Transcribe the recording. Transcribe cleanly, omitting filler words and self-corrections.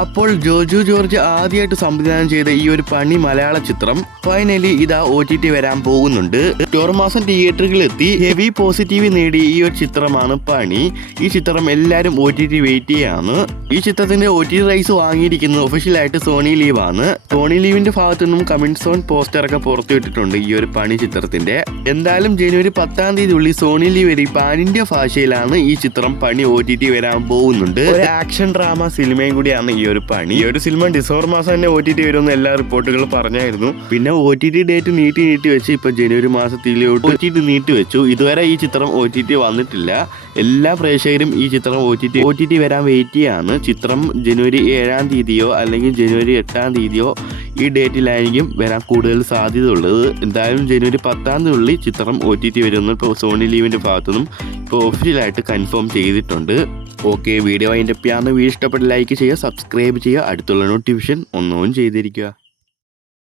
അപ്പോൾ ജോജു ജോർജ് ആദ്യമായിട്ട് സംവിധാനം ചെയ്ത ഈ ഒരു പണി മലയാള ചിത്രം ഫൈനലി ഇതാ OTT വരാൻ പോകുന്നുണ്ട്. ഒക്ടോബർ മാസം തിയേറ്ററുകളിലെത്തി ഹെവി പോസിറ്റീവ് നേടി ഈ ഒരു ചിത്രമാണ് പണി. ഈ ചിത്രം എല്ലാവരും OTT വെയിറ്റ് ചെയ്യാണ്. ഈ ചിത്രത്തിന്റെ OTT റൈറ്റ്സ് വാങ്ങിയിരിക്കുന്നത് ഒഫീഷ്യലായിട്ട് സോണി ലീവ് ആണ്. സോണി ലീവിന്റെ ഭാഗത്തു നിന്നും കമിങ് സോൺ പോസ്റ്റർ ഒക്കെ പുറത്തുവിട്ടിട്ടുണ്ട് ഈ ഒരു പണി ചിത്രത്തിന്റെ. എന്തായാലും ജനുവരി 10-ാം തീയതി ഉള്ളിൽ സോണി ലീവ് വരെ പാൻ ഇന്ത്യ ഭാഷയിലാണ് ഈ ചിത്രം പണി OTT വരാൻ പോകുന്നുണ്ട്. ഒരു ആക്ഷൻ ഡ്രാമ സിനിമയും കൂടിയാണ് ഈ ഒരു പണി. ഈ ഒരു സിനിമ ഡിസംബർ മാസം തന്നെ OTT വരുമെന്ന് എല്ലാ റിപ്പോർട്ടുകളും പറഞ്ഞായിരുന്നു. പിന്നെ OTT ഡേറ്റ് നീട്ടി വെച്ച് ഇപ്പൊ ജനുവരി മാസത്തിലോട്ട് OTT നീട്ടി വെച്ചു. ഇതുവരെ ഈ ചിത്രം OTT വന്നിട്ടില്ല. എല്ലാ പ്രേക്ഷകരും ഈ ചിത്രം OTT വരാൻ വെയിറ്റ് ചെയ്യാണ്. ചിത്രം ജനുവരി 7-ാം തീയതിയോ അല്ലെങ്കിൽ ജനുവരി 8-ാം തീയതിയോ ഈ ഡേറ്റിലായിരിക്കും വരാൻ കൂടുതൽ സാധ്യത ഉള്ളത്. എന്തായാലും ജനുവരി 10-ാം തീയതി ഉള്ളിൽ ചിത്രം OTT വരുമെന്ന് ഇപ്പോൾ സോണി ലീവിന്റെ ഭാഗത്തുനിന്നും ഇപ്പോൾ ഒഫീഷ്യലായിട്ട് കൺഫേം ചെയ്തിട്ടുണ്ട്. ഓക്കെ, വീഡിയോ അതിൻ്റെ വീഡിയോ ഇഷ്ടപ്പെട്ട് ലൈക്ക് ചെയ്യുക, സബ്സ്ക്രൈബ് ചെയ്യുക, അടുത്തുള്ള നോട്ടിഫിക്കേഷൻ ഒന്നും ചെയ്തിരിക്കുക.